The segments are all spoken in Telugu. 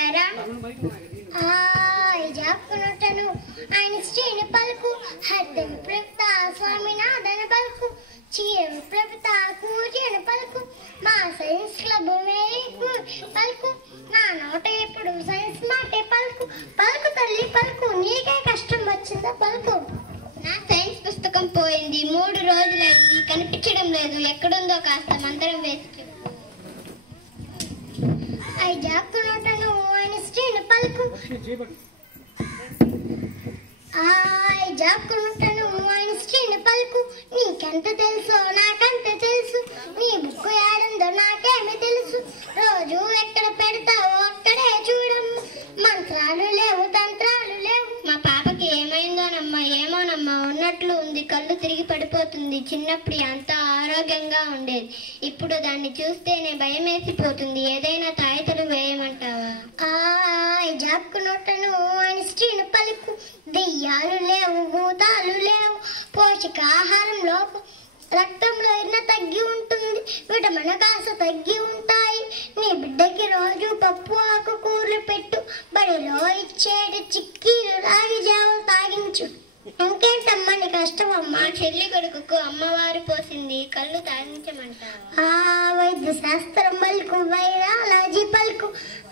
మర్చిపోయారా? జాపుకున్నట్టను ఐన్స్టీన్ పలుకు, హద్దం ప్రభుత స్వామినాథన్ పలుకు, చీరం ప్రభుత కూర్చని పలుకు, మా సైన్స్ క్లబ్ పలుకు, నా నోట ఎప్పుడు సైన్స్ మాటే పలుకు, పలుకు తల్లి పలుకు, నీకే కష్టం వచ్చిందా పలుకు. నా సైన్స్ పుస్తకం పోయింది, 3 రోజులైంది, కనిపించడం లేదు, ఎక్కడుందో కాస్త మంత్రం వేసి జాపుకున్నట్టను ఐన్స్టీన్ పలుకు, జాపుకున్నట్టను ఐన్స్టీన్ పలుకు, నీకెంత తెలుసో నాకంత తెలుసు, నీ బుక్కు ఏడుందో నాకేమి తెలుసు, రోజు ఎక్కడ పెడతావో అక్కడే చూడమ్మ, మంత్రాలు లేవు తంత్రాలు లేవు. మా పాపకి ఏమైందోనమ్మా, ఏమోనమ్మా, ఉన్నట్లు ఉంది, కళ్ళు తిరిగి పడిపోతుంది. చిన్నప్పుడు అంతా ఆరోగ్యంగా ఉండేది, ఇప్పుడు దాన్ని చూస్తేనే భయం వేసిపోతుంది. ఏదైనా తాయితలు వేయమంటావా? జాపుకున్నట్టను ఐన్స్టీన్ పలుకు, దెయ్యాలు లేవు, భూతాలు లేవు, పోషకాహారం లోపం, రక్తంలో ఎన్న తగ్గి ఉంటుంది, విటమిన్ కాస్త తగ్గి ఉంటాయి. నీ బిడ్డకి రోజు పప్పు ఆకుకూరలు పెట్టు, బడిలో ఇచ్చేటి చిక్కీలు రాగి జావలు తాగించు. ఇంకేంటమ్మా నీ కష్టమమ్మా? చెల్లి కొడుకు అమ్మవారు పోసింది, కళ్ళు తాగించమంటావా? వైద్య శాస్త్రం పలుకు, వైరాలజీ పలుకు,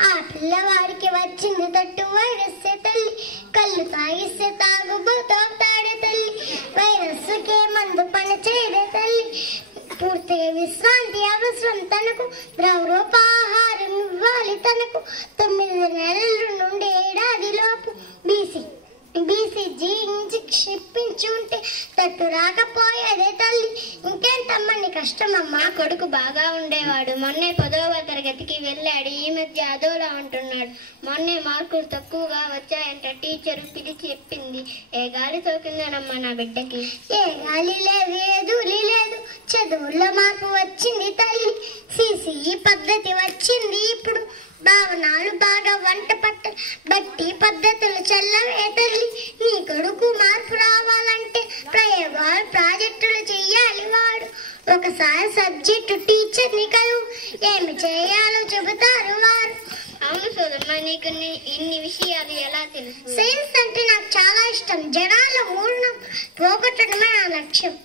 ఆ పిల్లవాడికి వచ్చింది తట్టు వైరస్ తల్లి, కళ్ళు తాగిస్తే తాగుబోతాడే తల్లి, వైరస్ కే మందు పని చేయడే తల్లి, పూర్తిగా విశ్రాంతి అవసరం తనకు, ద్రవరూపాహారం ఇవ్వాలి తనకు, 9 నెలల నుండి ఏడాది లోపు బీసీజీ క్షిప్పించుంటే తట్టు రాకపోయేదే తల్లి. ఇంకేంటమ్మా నీ కష్టమమ్మా? కొడుకు బాగా ఉండేవాడు, మొన్నే 10వ తరగతికి వెళ్ళాడు, ఈ మధ్య అదోలా ఉంటున్నాడు. మొన్నే మార్కులు తక్కువగా వచ్చాయంట, టీచరు పిలిచి చెప్పింది. ఏ గాలి సోకిందోనమ్మా నా బిడ్డకి? ఏ గాలి లేదు, ఏ ధూళి లేదు, చదువుల్లో మార్పు వచ్చింది తల్లి, సిసిఈ పద్ధతి వచ్చింది ఇప్పుడు, భావనాలు బాగా వంట బట్టి పద్ధతులు చల్లవే తల్లి. నీ కొడుకు మార్పు రావాలంటే ప్రయోగాలు ప్రాజెక్టులు చెయ్యాలి వాడు, ఒకసారి సబ్జెక్టు టీచర్ని కలువు, ఏమి చేయాలో చెబుతారు వారు. అవును సోదమ్మా, నీకు ఇన్ని విషయాలు ఎలా తెలుసు? సైన్స్ అంటే నాకు చాలా ఇష్టం, జనాల మూఢం పోగొట్టడమే నా లక్ష్యం.